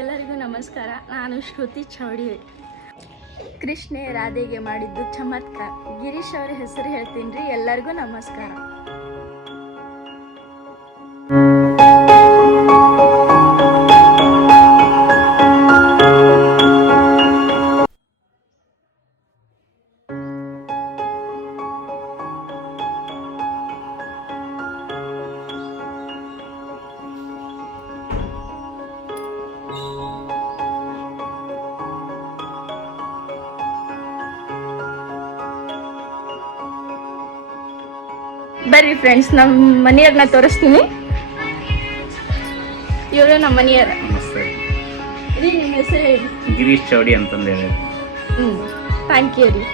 ಎಲ್ಲರಿಗೂ ನಮಸ್ಕಾರ. ನಾನು ಶ್ರುತಿ ಚೌಡಿ. ಕೃಷ್ಣೆ ರಾಧೆಗೆ ಮಾಡಿದ್ದು ಚಮತ್ಕಾರ. ಗಿರೀಶ್ ಅವ್ರ ಹೆಸರು ಹೇಳ್ತೀನಿ ರೀ. ಎಲ್ಲರಿಗೂ ನಮಸ್ಕಾರ. ಬರ್ರಿ ಫ್ರೆಂಡ್ಸ್, ನಮ್ಮ ಮನೆಯವ್ರನ್ನ ತೋರಿಸ್ತೀನಿ. ಇವರು ನಮ್ಮ ಮನೆಯವ್ರ. ರೀ, ನಿಮ್ಮ ಹೆಸರು ಹೇಳಿ. ಗಿರೀಶ್ ಚೌಡಿ ಅಂತಂದು ಹೇಳಿ. ಥ್ಯಾಂಕ್ ಯು ರೀ.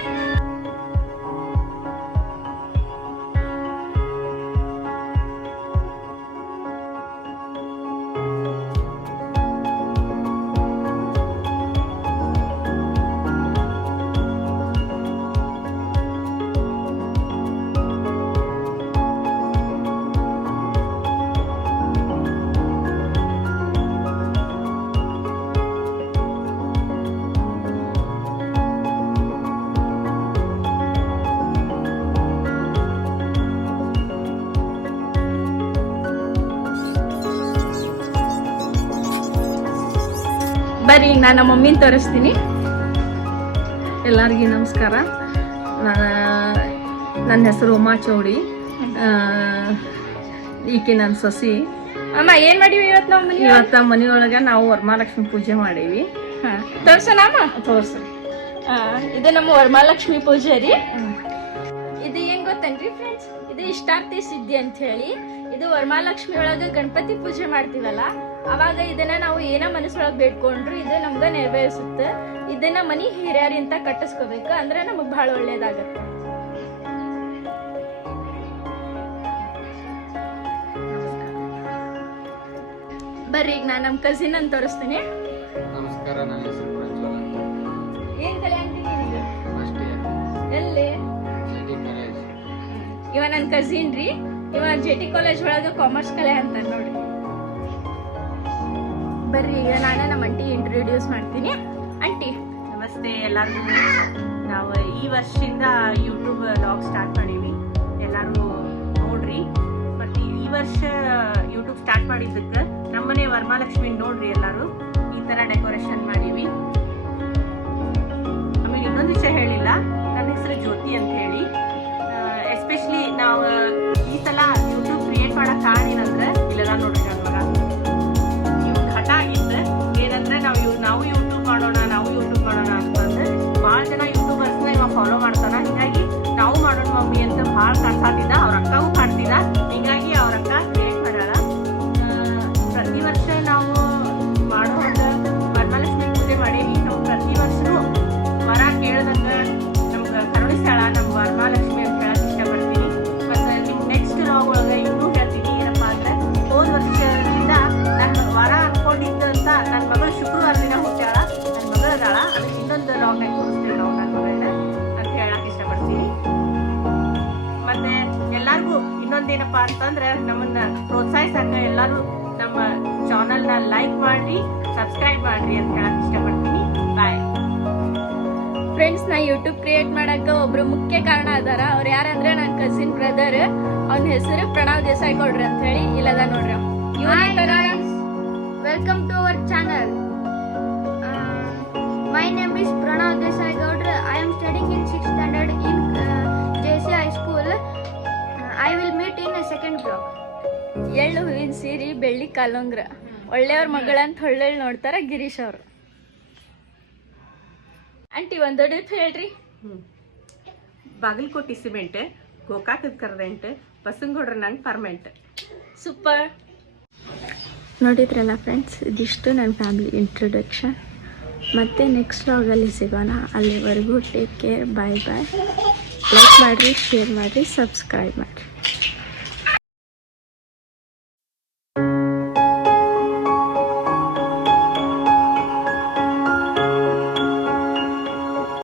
ಬರ್ರಿ, ನಾನು ನಮ್ಮ ಮಮ್ಮಿನ ತೋರಿಸ್ತೀನಿ. ಎಲ್ಲರಿಗೂ ನಮಸ್ಕಾರ. ನನ್ನ ಹೆಸರು ಉಮಾ ಚೌಡಿ. ಈಕೆ ನನ್ನ ಸೊಸಿ. ಅಮ್ಮ, ಏನ್ ಮಾಡೀವಿ ಇವತ್ತು? ನಮ್ಮ ಮನೆ ಇವತ್ತು ಮನೆಯೊಳಗೆ ನಾವು ವರಮಹಾಲಕ್ಷ್ಮಿ ಪೂಜೆ ಮಾಡೀವಿ. ತೋರ್ಸೋಣ ಅಮ್ಮ? ತೋರಿಸ್ರಿ. ಇದು ನಮ್ಮ ವರಮಹಾಲಕ್ಷ್ಮಿ ಪೂಜೆ ರೀ. ಇದು ಏನ್ ಗೊತ್ತೇನ್ರಿ ಫ್ರೆಂಡ್ಸ್, ಇದು ಇಷ್ಟಾರ್ಥಿ ಸಿದ್ಧಿ ಅಂತ ಹೇಳಿ. ಇದು ವರಮಹಾಲಕ್ಷ್ಮಿ ಒಳಗೆ ಗಣಪತಿ ಪೂಜೆ ಮಾಡ್ತೀವಲ್ಲ, ಅವಾಗ ಇದನ್ನ ನಾವು ಏನ ಮನಸ್ಸೊಳಗೆ ಬೇಡ್ಕೊಂಡ್ರು ಇದು ನಮ್ಗೆ ನೆರವೇರಿಸುತ್ತೆ. ಇದನ್ನ ಮನಿ ಹಿರಿಯರಿಂದ ಕಟ್ಟಿಸ್ಕೋಬೇಕು, ಅಂದ್ರೆ ನಮಗ್ ಬಹಳ ಒಳ್ಳೇದಾಗತ್ತೆ. ಬರ್ರಿ, ಈಗ ನಾನು ನಮ್ಮ ಕಸಿನ್ ಅಂತ ತೋರಿಸ್ತೀನಿ. ನಮಸ್ಕಾರ, ನನ್ನ ಹೆಸರು ಪ್ರಜ್ವಲ್ ಅಂತ. ಏನ್ ಕಲ್ಯಾಣ್ತೀನಿ ನಿಮ್ಗೆ? ಫಸ್ಟ್ ಇಯರ್ ಎಲ್ಲಿ? ಜೆಟಿ ಕಾಲೇಜ್. ಇವ ನನ್ನ ಕಸಿನ್ ರೀ. ಇವ ಜೆಟಿ ಕಾಲೇಜ್ ಒಳಗೆ ಕಾಮರ್ಸ್ ಕಲೆ ಅಂತ ನೋಡ್ರಿ. ಬರ್ರಿ, ಈಗ ನಾನು ನಮ್ಮ ಅಂಟಿ ಇಂಟ್ರೊಡ್ಯೂಸ್ ಮಾಡ್ತೀನಿ. ಅಂಟಿ ನಮಸ್ತೆ ಎಲ್ಲರಿಗೂ. ನಾವು ಈ ವರ್ಷದಿಂದ ಯೂಟ್ಯೂಬ್ ಲಾಗ್ ಸ್ಟಾರ್ಟ್ ಮಾಡೀವಿ. ಎಲ್ಲರೂ ನೋಡ್ರಿ. ಮತ್ತು ಈ ವರ್ಷ ಯೂಟ್ಯೂಬ್ ಸ್ಟಾರ್ಟ್ ಮಾಡಿದ್ದಕ್ಕೆ ನಮ್ಮನೆ ವರಮಹಾಲಕ್ಷ್ಮಿ ನೋಡ್ರಿ. ಎಲ್ಲರೂ ಈ ಥರ ಡೆಕೋರೇಷನ್ ಮಾಡೀವಿ. ಆಮೇಲೆ ಇನ್ನೊಂದು ವಿಷಯ ಹೇಳಿಲ್ಲ, ನನ್ನ ಹೆಸರು ಜ್ಯೋತಿ ಅಂತ ಹೇಳಿ. ಎಸ್ಪೆಷಲಿ ನಾವು ಈ ಸಲ ಯೂಟ್ಯೂಬ್ ಕ್ರಿಯೇಟ್ ಮಾಡೋಕೆ ಕಾರಣ ಏನಂದ್ರೆ, ಇಲ್ಲೆಲ್ಲ ನೋಡ್ರಿ ನನ್ನ ಮಗ ಇವ್ನು ಹಠ ಆಗಿತ್ತು. ಏನಂದ್ರೆ ನಾವು ಯೂಟ್ಯೂಬ್ ಮಾಡೋಣ ಅಂತಂದ್ರೆ ಭಾಳ ಜನ ಯೂಟ್ಯೂಬರ್ಸ್ನ ಇವಾಗ ಫಾಲೋ ಮಾಡ್ತಾನ. ಹೀಗಾಗಿ ನಾವು ಮಾಡೋಣ ಮಮ್ಮಿ ಅಂತ ಭಾಳ ಕಾಡ್ಸಾತಿದ್ದ. ಅವ್ರ ಅಕ್ಕಗೂ ಕಾಡ್ತಿದ್ದ. ಹೀಗಾಗಿ ಅವ್ರ ಅಕ್ಕ ಕ್ರಿಯೇಟ್ ಮಾಡ್ಯಾಳ. ಪ್ರತಿ ವರ್ಷ ನಾವು ಮಾಡುವಾಗ ವರಮಹಾಲಕ್ಷ್ಮಿ ಪೂಜೆ ಮಾಡೀವಿ. ನಾವು ಪ್ರತಿ ವರ್ಷನೂ ವರ ಕೇಳ್ದಂಗೆ ನಮ್ಗೆ ಕರುಣಿಸ್ಯಾಳ ನಮ್ಮ ವರಮಹಾಲಕ್ಷ್ಮಿ ಅಂತ ಹೇಳಕ್ ಇಷ್ಟಪಡ್ತೀನಿ. ಮತ್ತು ನಿಮ್ಮ ನೆಕ್ಸ್ಟ್ ಲಾಗ್ ಒಳಗೆ ಇನ್ನೂ ಹೇಳ್ತೀನಿ. ಏನಪ್ಪ ಅಂದರೆ, ಹೋದ ವರ್ಷದಿಂದ ನನ್ನ ವರ ಅನ್ಕೊಂಡಿದ್ದು ಅಂತ ನನ್ನ ಮಗಳು ಶುಕ್ರವಾರ ದಿನ ಹುಟ್ಟ್ಯಾಳ. ನನ್ನ ಮಗಳು ಅದಾಳ. ಅದಕ್ಕೆ ಇನ್ನೊಂದು ಲಾಗ್ನಾಗ ತೋರಿಸ್ತೇವೆ ನಾವು ನನ್ನ ಮಗಳನ್ನ ಅಂತ ಹೇಳಕ್ ಇಷ್ಟಪಡ್ತೀನಿ. ಮತ್ತು ಎಲ್ಲರಿಗೂ ಇನ್ನೊಂದೇನಪ್ಪ ಅಂತಂದ್ರೆ, ನಮ್ಮನ್ನ ಪ್ರೋತ್ಸಾಹಿಸಕ್ಕೆ ಎಲ್ಲರೂ ನಮ್ಮ ಚಾನಲ್ನ ಲೈಕ್ ಮಾಡಿ ಸಬ್ಸ್ಕ್ರೈಬ್ ಮಾಡ್ರಿ ಅಂತ ಹೇಳಕ್ ಇಷ್ಟಪಡ್ತೀನಿ. ಬಾಯ್ ಫ್ರೆಂಡ್ಸ್, ನಾ ಯೂಟ್ಯೂಬ್ ಕ್ರಿಯೇಟ್ ಮಾಡಕ್ಕೆ ಒಬ್ರು ಮುಖ್ಯ ಕಾರಣ ಅದಾರ. ಅವ್ರು ಯಾರಂದ್ರೆ ನನ್ನ ಕಸಿನ್ ಬ್ರದರ್. ಅವನ ಹೆಸರು ಪ್ರಣವ್ ದೇಸಾಯಿ ಗೌಡ್ರ ಅಂತ ಹೇಳಿ. ಇಲ್ಲದ ನೋಡ್ರಿ. Welcome to our channel. My name is Pranav Desai Gaudra. I am studying in 6th standard in JC High School. I will meet in a second vlog. ಎಳ್ಳು ಹೂವಿನ ಸೀರೆ, ಬೆಳ್ಳಿ ಕಾಲುಂಗ್ರ. ಒಳ್ಳೆಯವ್ರ ಮಗಳಂತ ಹೊಳ್ಳೆಳ್ ನೋಡ್ತಾರ ಗಿರೀಶ್ ಅವರು. ಆಂಟಿ, ಒಂದು ಡಿಪ್ ಹೇಳ್ರಿ. ಬಾಗಲಕೋಟೆ ಸಿಮೆಂಟ್, ಗೋಕಾಕದ ಕರ್ದೆಂಟ್, ಬಸಂಗೌಡ್ರ ನಂಗೆ ಪರ್ಮೆಂಟ್. ಸೂಪರ್. ನೋಡಿದ್ರಲ್ಲ ಫ್ರೆಂಡ್ಸ್, ಇದಿಷ್ಟು ನನ್ನ ಫ್ಯಾಮಿಲಿ ಇಂಟ್ರೊಡಕ್ಷನ್. ಮತ್ತೆ ನೆಕ್ಸ್ಟ್ ವ್ಲಾಗಲ್ಲಿ ಸಿಗೋಣ. ಅಲ್ಲಿವರೆಗೂ ಟೇಕ್ ಕೇರ್. ಬಾಯ್ ಬಾಯ್. ಲೈಕ್ ಮಾಡಿರಿ, ಶೇರ್ ಮಾಡಿರಿ, ಸಬ್ಸ್ಕ್ರೈಬ್ ಮಾಡಿರಿ.